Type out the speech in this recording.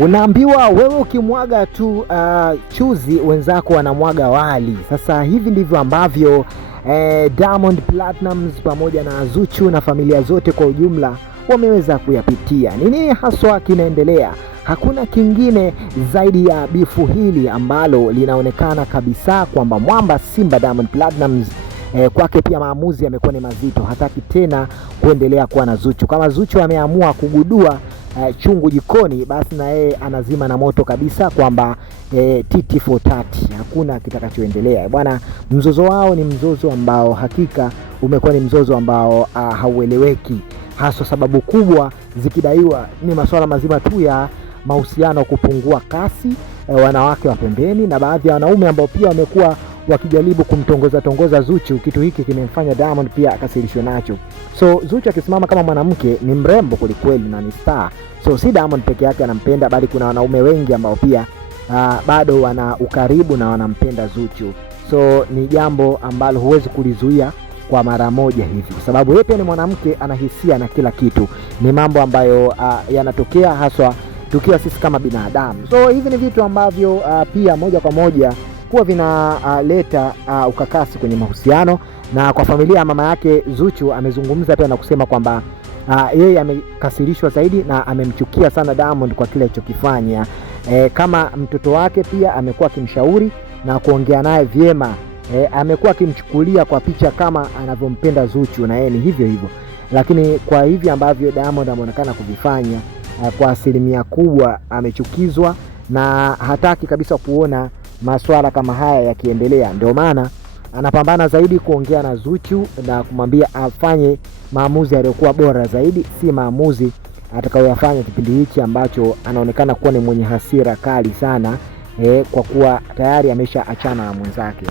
Unaambiwa wewe ukimwaga tu chuzi wenzako wanamwaga wali. Sasa hivi ndivyo ambavyo Diamond Platnumz pamoja na Zuchu na familia zote kwa ujumla wameweza kuyapitia. Ni nini haswa kinaendelea? Hakuna kingine zaidi ya bifu hili ambalo linaonekana kabisa kwamba mwamba Simba Diamond Platnumz kwake pia maamuzi yamekuwa ni mazito. Hataki tena kuendelea kuwa na Zuchu. Kama Zuchu ameamua kugudua chungu jikoni, basi na yeye anazima na moto kabisa kwamba titi for tati, hakuna kitakachoendelea bwana. Mzozo wao ni mzozo ambao hakika umekuwa ni mzozo ambao haueleweki, hasa sababu kubwa zikidaiwa ni masuala mazima tu ya mahusiano kupungua kasi, wanawake wa pembeni na baadhi ya wanaume ambao pia wamekuwa wakijaribu kumtongoza Zuchu. Kitu hiki kimemfanya Diamond pia akasirishwe nacho. So Zuchu akisimama kama mwanamke ni mrembo kwelikweli na ni star. So si Diamond peke yake anampenda, bali kuna wanaume wengi ambao pia bado wana ukaribu na wanampenda Zuchu. So ni jambo ambalo huwezi kulizuia kwa mara moja hivi, kwa sababu yeye pia ni mwanamke, ana hisia na kila kitu. Ni mambo ambayo yanatokea haswa tukiwa sisi kama binadamu. So hivi ni vitu ambavyo pia moja kwa moja kuwa vinaleta ukakasi kwenye mahusiano. Na kwa familia ya mama yake Zuchu amezungumza pia na kusema kwamba yeye amekasirishwa zaidi na amemchukia sana Diamond kwa kile alichokifanya. Kama mtoto wake pia amekuwa akimshauri na kuongea naye vyema. Amekuwa akimchukulia kwa picha kama anavyompenda Zuchu na yeye ni hivyo hivyo. Lakini kwa hivi ambavyo Diamond ameonekana kuvifanya, kwa asilimia kubwa amechukizwa na hataki kabisa kuona masuala kama haya yakiendelea. Ndio maana anapambana zaidi kuongea na Zuchu na kumwambia afanye maamuzi yaliyokuwa bora zaidi, si maamuzi atakayoyafanya kipindi hichi ambacho anaonekana kuwa ni mwenye hasira kali sana, kwa kuwa tayari ameshaachana na mwenzake.